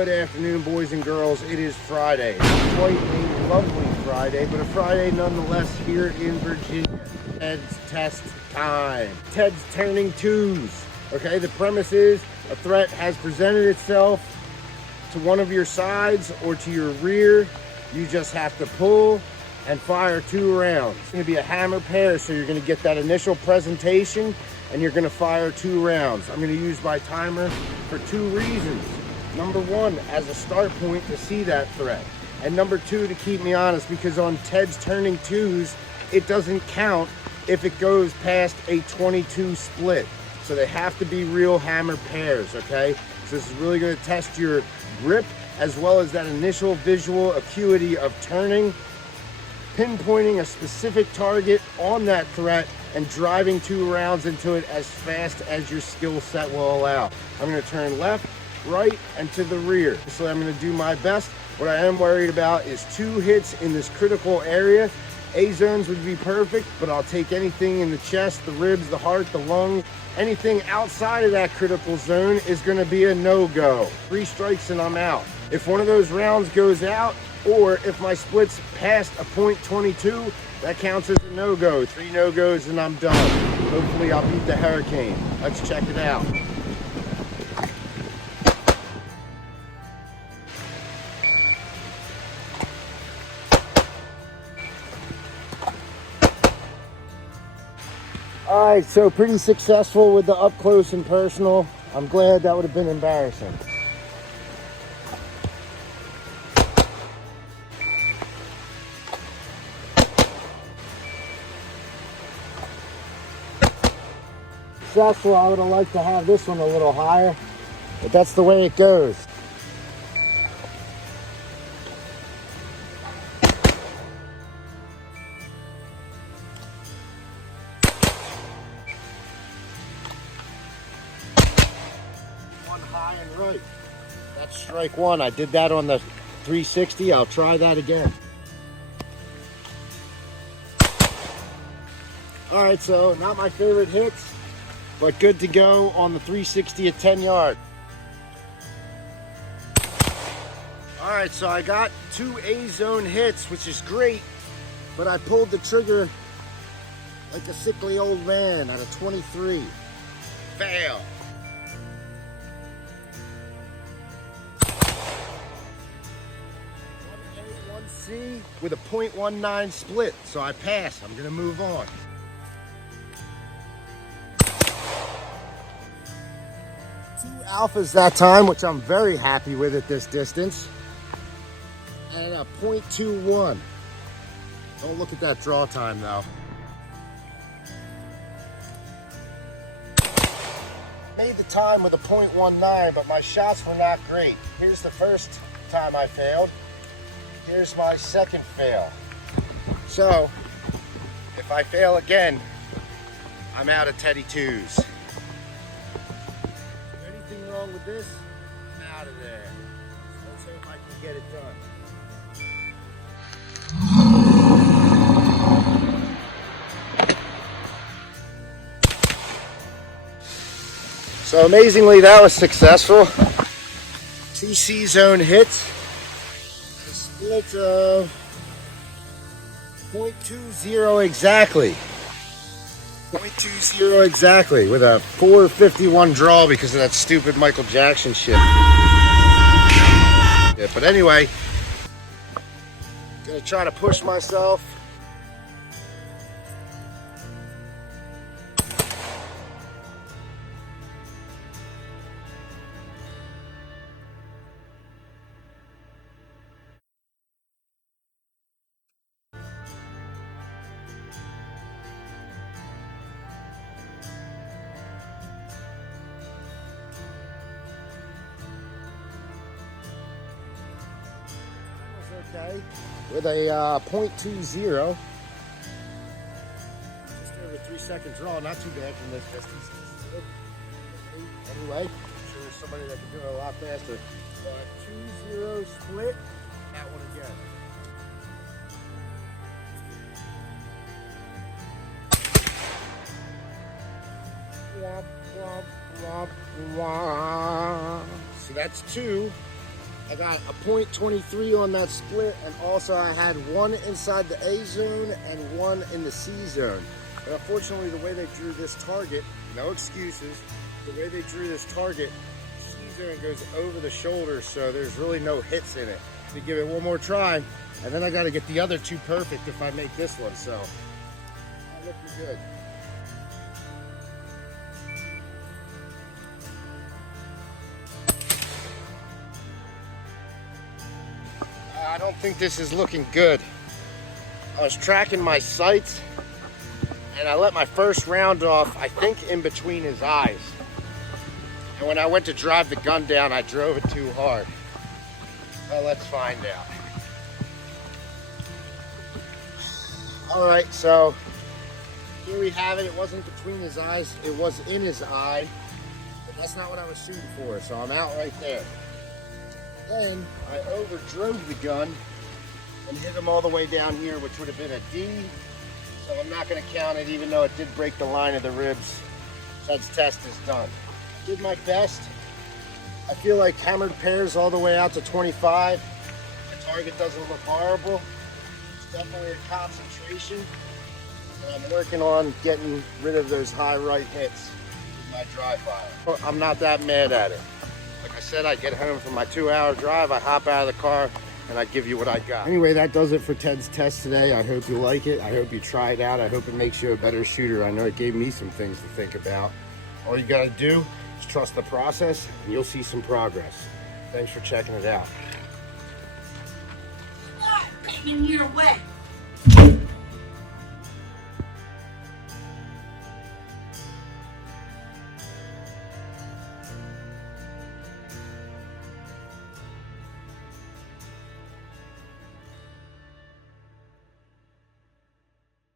Good afternoon, boys and girls. It is Friday. It's quite a lovely Friday, but a Friday nonetheless here in Virginia. Ted's test time. Ted's turning twos. Okay, the premise is a threat has presented itself to one of your sides or to your rear. You just have to pull and fire 2 rounds. It's going to be a hammer pair, so you're going to get that initial presentation and you're going to fire 2 rounds. I'm going to use my timer for 2 reasons. Number 1, as a start point to see that threat. And number 2, to keep me honest, because on Ted's turning twos, it doesn't count if it goes past a 22 split. So they have to be real hammer pairs, okay? So this is really going to test your grip as well as that initial visual acuity of turning, pinpointing a specific target on that threat, and driving 2 rounds into it as fast as your skill set will allow. I'm going to turn left, right, and to the rear. So I'm going to do my best. What I am worried about is 2 hits in this critical area. A zones would be perfect, but I'll take anything in the chest, the ribs, the heart, the lungs. Anything outside of that critical zone is going to be a no-go. 3 strikes and I'm out. If one of those rounds goes out, or if my split's past a .22, that counts as a no-go. 3 no-goes and I'm done. Hopefully I'll beat the Hurricane. Let's check it out. All right, so pretty successful with the up close and personal. I'm glad that would have been embarrassing. Successful. I would have liked to have this one a little higher, but that's the way it goes. One high and right. That's strike 1. I did that on the 360. I'll try that again. All right, so not my favorite hits, but good to go on the 360 at 10 yards. All right, so I got 2 A-zone hits, which is great, but I pulled the trigger like a sickly old man at a 23. Fail. 1A, 1C with a .19 split, so I pass. I'm gonna move on. 2 alphas that time, which I'm very happy with at this distance, and a .21. Don't look at that draw time though. Made the time with a .19, but my shots were not great. Here's the first time I failed. Here's my second fail. So, if I fail again, I'm out of Teddy twos. Anything wrong with this? I'm out of there. So let's hope I can get it done. So amazingly, that was successful. 2 C-zone hits. A split of .20 exactly. .20 exactly with a 451 draw because of that stupid Michael Jackson shit. Yeah, but anyway, gonna try to push myself. Okay, with a .20, just over 3 second draw, not too bad from this distance. Anyway, I'm sure there's somebody that can do it a lot faster. 2-0 split, that one again. Womp, womp, womp, womp. So that's 2. I got a .23 on that split, and also I had one inside the A zone and one in the C zone. But unfortunately, the way they drew this target, no excuses, the way they drew this target, C zone goes over the shoulder, so there's really no hits in it. To give it one more try, and then I got to get the other two perfect if I make this one, so I'm looking good. I don't think this is looking good. I was tracking my sights and I let my first round off, I think, in between his eyes. And when I went to drive the gun down, I drove it too hard. Well, let's find out. All right, so here we have it. It wasn't between his eyes, it was in his eye. But that's not what I was shooting for, so I'm out right there. Then I overdrove the gun and hit him all the way down here, which would have been a D. So I'm not going to count it, even though it did break the line of the ribs. Ted's test is done. Did my best. I feel like hammered pairs all the way out to 25. The target doesn't look horrible. It's definitely a concentration. And I'm working on getting rid of those high right hits with my dry fire. I'm not that mad at it. Like I said, I get home from my 2-hour drive, I hop out of the car, and I give you what I got. Anyway, that does it for Ted's test today. I hope you like it. I hope you try it out. I hope it makes you a better shooter. I know it gave me some things to think about. All you gotta do is trust the process, and you'll see some progress. Thanks for checking it out. Not getting in your way.